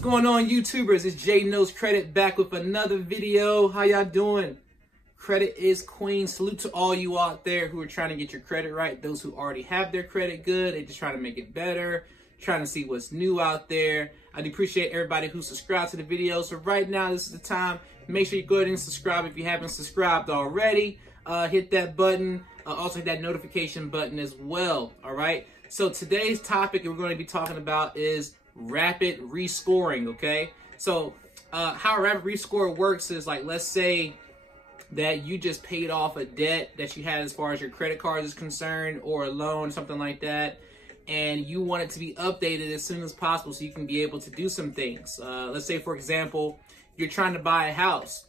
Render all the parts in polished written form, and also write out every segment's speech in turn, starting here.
going on, YouTubers? It's Jay Knows Credit back with another video. How y'all doing? Credit is queen. Salute to all you out there who are trying to get your credit right. Those who already have their credit good, they just trying to make it better, trying to see what's new out there. I do appreciate everybody who subscribed to the video. So right now, this is the time. Make sure you go ahead and subscribe if you haven't subscribed already. Hit that button. Also hit that notification button as well. All right. So today's topic we're going to be talking about is rapid rescoring. Okay. So how rapid rescore works is, like, let's say that you just paid off a debt that you had as far as your credit card is concerned, or a loan, something like that, and you want it to be updated as soon as possible so you can be able to do some things. Let's say, for example, you're trying to buy a house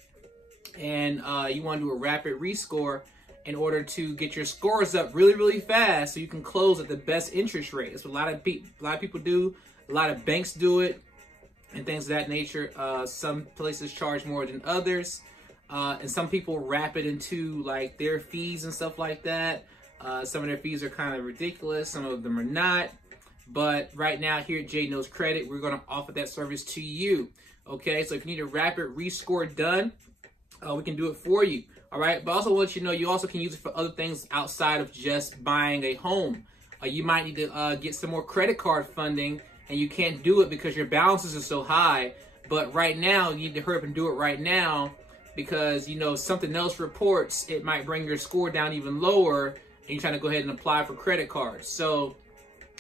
and you want to do a rapid rescore in order to get your scores up really, really fast so you can close at the best interest rate. That's what a lot of people do. A lot of banks do it and things of that nature. Some places charge more than others. And some people wrap it into like their fees and stuff like that. Some of their fees are kind of ridiculous. Some of them are not. But right now here at Jay Knows Credit, we're going to offer that service to you. Okay, so if you need a rapid rescore done, we can do it for you. All right, but also want you to know you also can use it for other things outside of just buying a home. You might need to get some more credit card funding, and you can't do it because your balances are so high. But right now, you need to hurry up and do it right now, because, you know, something else reports it might bring your score down even lower, and you're trying to go ahead and apply for credit cards. So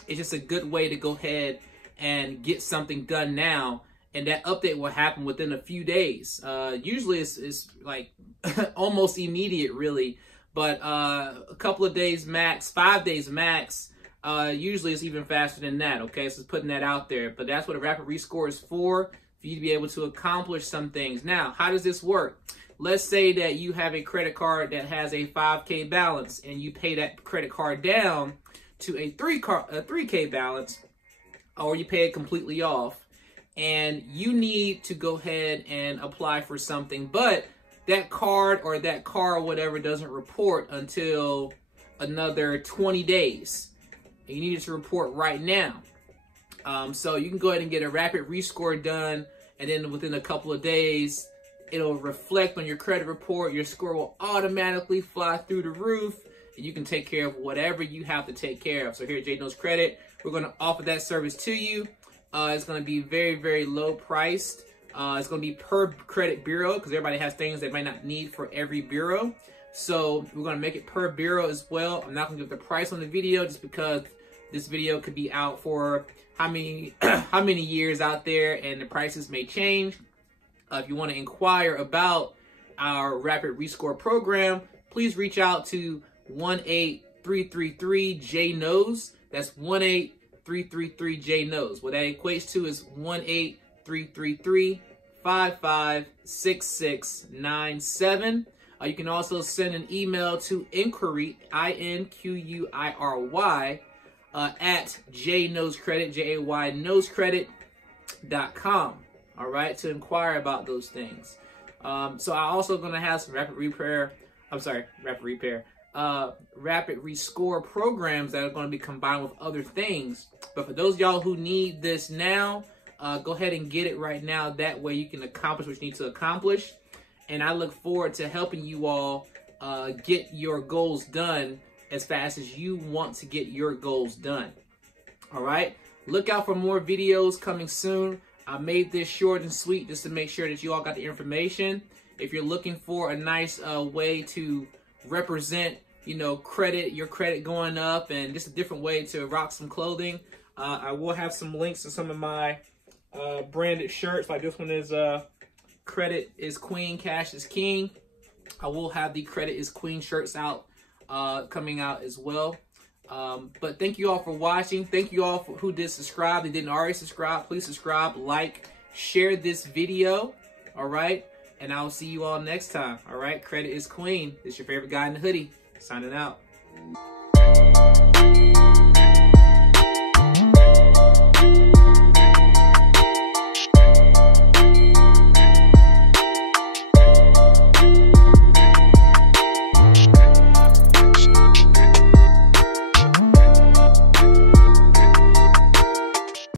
it's just a good way to go ahead and get something done now, and that update will happen within a few days. Usually it's like almost immediate, really, but a couple of days max, 5 days max. Usually it's even faster than that, okay? So putting that out there, but that's what a rapid rescore is for you to be able to accomplish some things. Now, how does this work? Let's say that you have a credit card that has a 5K balance, and you pay that credit card down to a 3K balance, or you pay it completely off, and you need to go ahead and apply for something, but that card or that car or whatever doesn't report until another 20 days. And you need it to report right now. So you can go ahead and get a rapid rescore done, and then within a couple of days, it'll reflect on your credit report. Your score will automatically fly through the roof, and you can take care of whatever you have to take care of. So here at Jay Knows Credit, we're going to offer that service to you. It's going to be very, very low priced. It's going to be per credit bureau, because everybody has things they might not need for every bureau. So we're going to make it per bureau as well. I'm not going to give the price on the video just because this video could be out for how many years out there, and the prices may change. If you want to inquire about our rapid rescore program, please reach out to 1-8333-J-KNOWS. That's 1-8333-J-KNOWS. What that equates to is 1-8333-556697. You can also send an email to inquiry, INQUIRY, at jayknowscredit, jayknowscredit.com. All right, to inquire about those things. So I'm also going to have some rapid rescore programs that are going to be combined with other things. But for those of y'all who need this now, go ahead and get it right now. That way you can accomplish what you need to accomplish. And I look forward to helping you all get your goals done as fast as you want to get your goals done. All right, look out for more videos coming soon. I made this short and sweet just to make sure that you all got the information. If you're looking for a nice way to represent, you know, your credit going up, and just a different way to rock some clothing, I will have some links to some of my branded shirts. Like this one is Credit is Queen, Cash is King. I will have the Credit is Queen shirts out coming out as well. But thank you all for watching. Thank you all who did subscribe. They didn't already subscribe. Please subscribe, like, share this video. All right. And I'll see you all next time. All right. Credit is Queen. It's your favorite guy in the hoodie. Signing out.